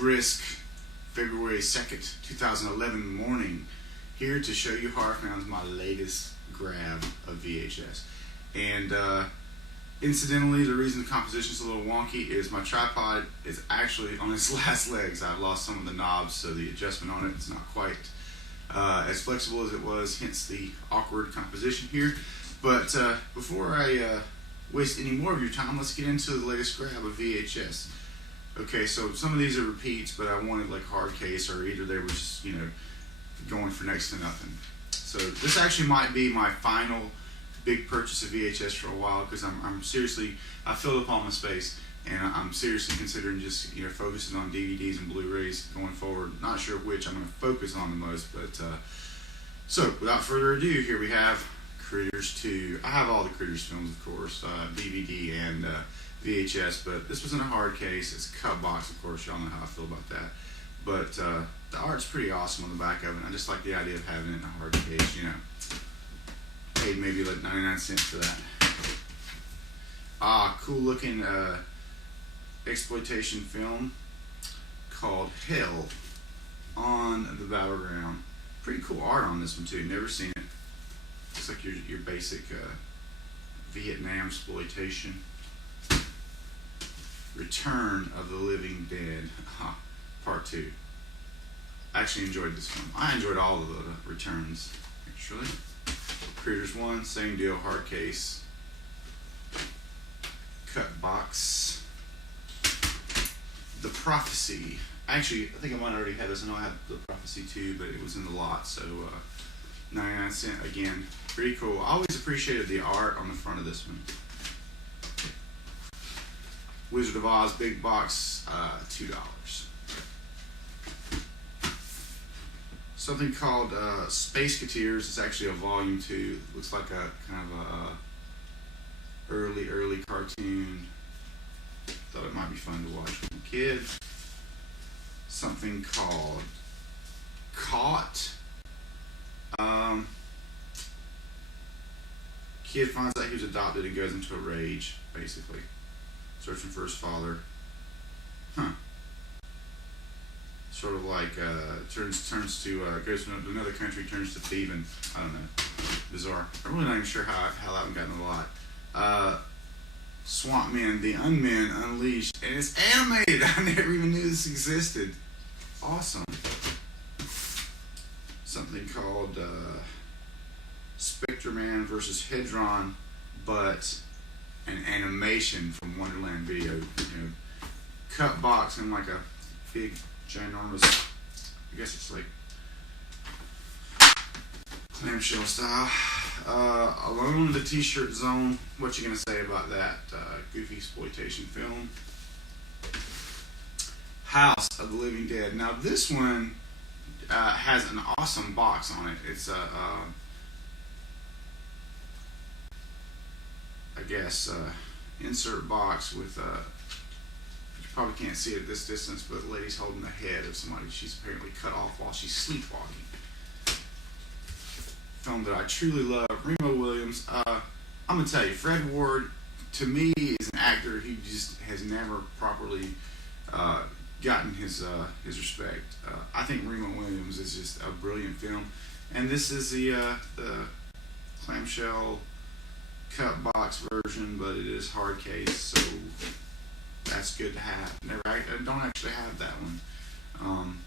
brisk February 2nd, 2011 morning, here to show you how I found my latest grab of VHS. And incidentally, the reason the composition's a little wonky is my tripod is actually on its last legs. I've lost some of the knobs, so the adjustment on it is not quite as flexible as it was, hence the awkward composition here. But before I waste any more of your time, let's get into the latest grab of VHS. Okay, so some of these are repeats, but I wanted like hard case, or either they were just, going for next to nothing. So this actually might be my final big purchase of VHS for a while, because I'm seriously, I filled up all my space, and I'm seriously considering just focusing on DVDs and Blu-rays going forward. Not sure which I'm going to focus on the most, but so without further ado, here we have Critters 2. I have all the Critters films, of course, DVD and VHS, but this was in a hard case. It's a cut box, of course. Y'all know how I feel about that. But the art's pretty awesome on the back of it. I just like the idea of having it in a hard case. Paid maybe like 99 cents for that. Cool looking exploitation film called Hell on the Battleground. Pretty cool art on this one too. Never seen it. Looks like your basic Vietnam exploitation. Return of the Living Dead, Part 2. I actually enjoyed this film. I enjoyed all of the returns, actually. Critters 1, same deal, hard case. Cut box. The Prophecy. Actually, I think I might already have this. I know I have The Prophecy 2, but it was in the lot, so 99 cents again. Pretty cool. I always appreciated the art on the front of this one. Wizard of Oz, big box, $2. Something called Spaceketeers. It's actually a volume 2. It looks like a kind of a early cartoon. Thought it might be fun to watch with a kid. Something called Caught. Kid finds out he was adopted and goes into a rage, basically. Searching for his father. Sort of like turns to goes to another country, turns to thieving. I don't know. Bizarre. I'm really not even sure how that one got in the lot. Swamp Men, The Unmen Unleashed, and it's animated. I never even knew this existed. Awesome. Something called Spectre Man versus Hedron, but an animation from Wonderland Video. Cut box in like a big, ginormous, I guess it's like clamshell style. Alone in the T-shirt zone. What you gonna say about that goofy exploitation film? House of the Living Dead. Now this one has an awesome box on it. It's a I guess insert box with you probably can't see it at this distance, but the lady's holding the head of somebody she's apparently cut off while she's sleepwalking. Film that I truly love. Remo Williams. I'm gonna tell you, Fred Ward, to me, is an actor who just has never properly gotten his respect. I think Remo Williams is just a brilliant film, and this is the clamshell cut box version, but it is hard case, so that's good to have. I don't actually have that one.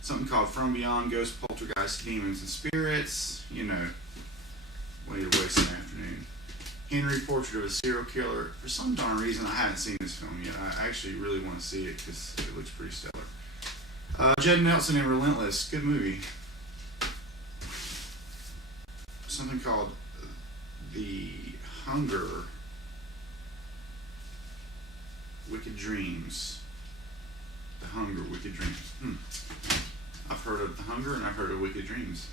Something called From Beyond, Ghost, Poltergeist, Demons, and Spirits. Way to waste an afternoon. Henry, Portrait of a Serial Killer. For some darn reason, I haven't seen this film yet. I actually really want to see it because it looks pretty stellar. Judd Nelson in Relentless. Good movie. Something called The Hunger, Wicked Dreams. The Hunger, Wicked Dreams. I've heard of The Hunger and I've heard of Wicked Dreams.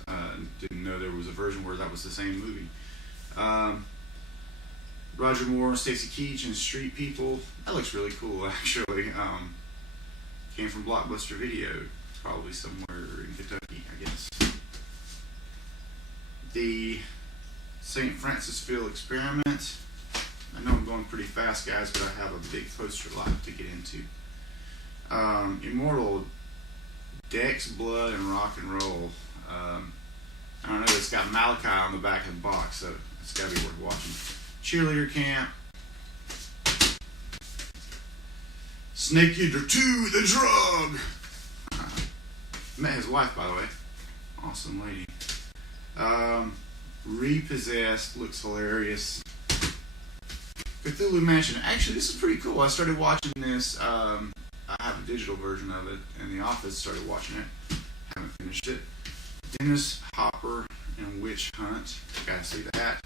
Didn't know there was a version where that was the same movie. Roger Moore and Stacy Keach and Street People. That looks really cool, actually. Came from Blockbuster Video, probably somewhere in Kentucky, I guess. The St. Francisville Experiment. I know I'm going pretty fast, guys, but I have a big poster lot to get into. Immortal, Dex, Blood, and Rock and Roll. I don't know, it's got Malachi on the back of the box, so it's got to be worth watching. Cheerleader Camp. Snake Eater 2, The Drug. Met his wife, by the way. Awesome lady. Repossessed, looks hilarious. Cthulhu Mansion. Actually, this is pretty cool. I started watching this. I have a digital version of it in the office. Started watching it. Haven't finished it. Dennis Hopper and Witch Hunt. Gotta see that.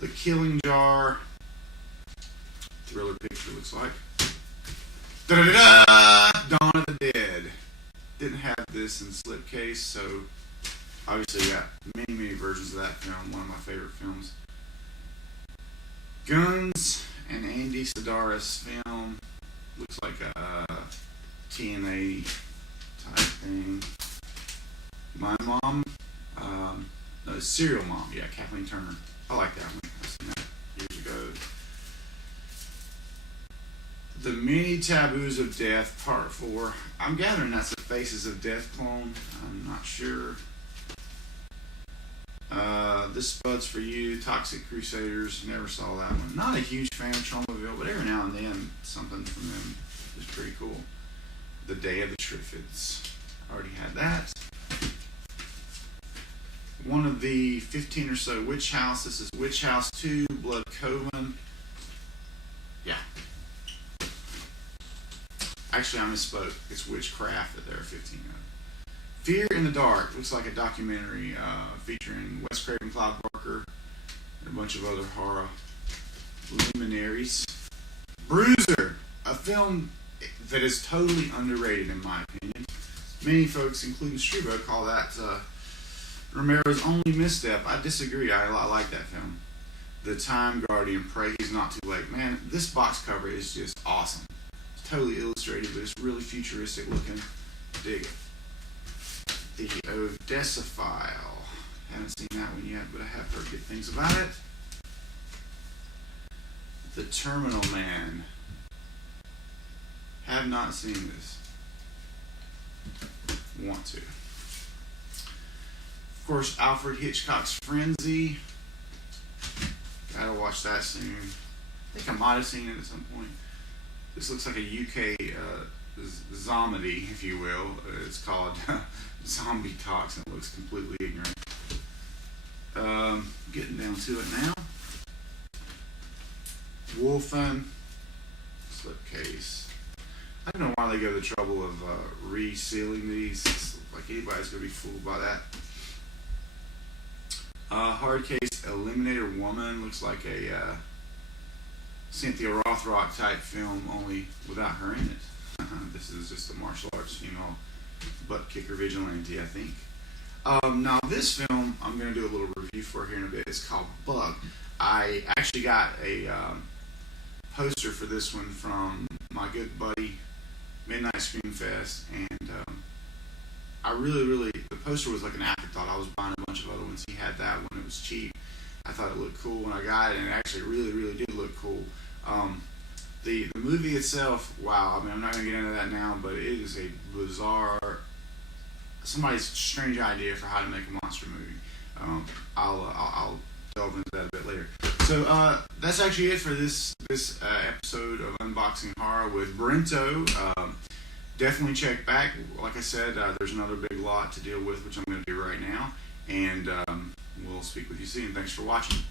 The Killing Jar. Thriller picture looks like. Da-da-da-da! Dawn of the Dead. Didn't have this in slipcase, so obviously got many versions of that film. One of my favorite films. Guns and Andy Sedaris film. Looks like a TNA type thing. My Mom. No, Serial Mom. Yeah, Kathleen Turner. I like that one. I've seen that years ago. The Many Taboos of Death, Part 4. I'm gathering that's a Faces of Death clone. I'm not sure. This Spud's for You, Toxic Crusaders. Never saw that one. Not a huge fan of Tromaville, but every now and then something from them is pretty cool. The Day of the Triffids. Already had that. One of the 15 or so Witch House. This is Witch House 2, Blood Coven. Yeah. Actually, I misspoke. It's Witchcraft that there are 15 of. Fear in the Dark. Looks like a documentary featuring Wes Craven, Clive Barker, and a bunch of other horror luminaries. Bruiser. A film that is totally underrated in my opinion. Many folks, including Strubo, call that Romero's only misstep. I disagree. I like that film. The Time Guardian, Pray He's Not Too Late. Man, this box cover is just awesome. It's totally illustrated, but it's really futuristic looking. Dig it. The Odessa File. Haven't seen that one yet, but I have heard good things about it. The Terminal Man. Have not seen this. Want to. Of course, Alfred Hitchcock's Frenzy. Gotta watch that soon. I think I might have seen it at some point. This looks like a UK zomedy, if you will. It's called Zombie Talks, and it looks completely ignorant. Getting down to it now. Wolfen. Slipcase. I don't know why they go to the trouble of resealing these. It's like anybody's going to be fooled by that. Hard Case Eliminator Woman. Looks like a Cynthia Rothrock type film, only without her in it. This is just a martial arts female butt kicker vigilante, I think. Now this film I'm going to do a little review for here in a bit. It's called Bug. I actually got a poster for this one from my good buddy Midnight Scream Fest, and I really, the poster was like an afterthought. I was buying a bunch of other ones. He had that one. It was cheap. I thought it looked cool when I got it, and it actually really did look cool. The movie itself, wow, I mean, I'm not going to get into that now, but it is a bizarre, somebody's strange idea for how to make a monster movie. I'll delve into that a bit later. So that's actually it for this episode of Unboxing Horror with Brento. Definitely check back. Like I said, there's another big lot to deal with, which I'm going to do right now. And we'll speak with you soon. Thanks for watching.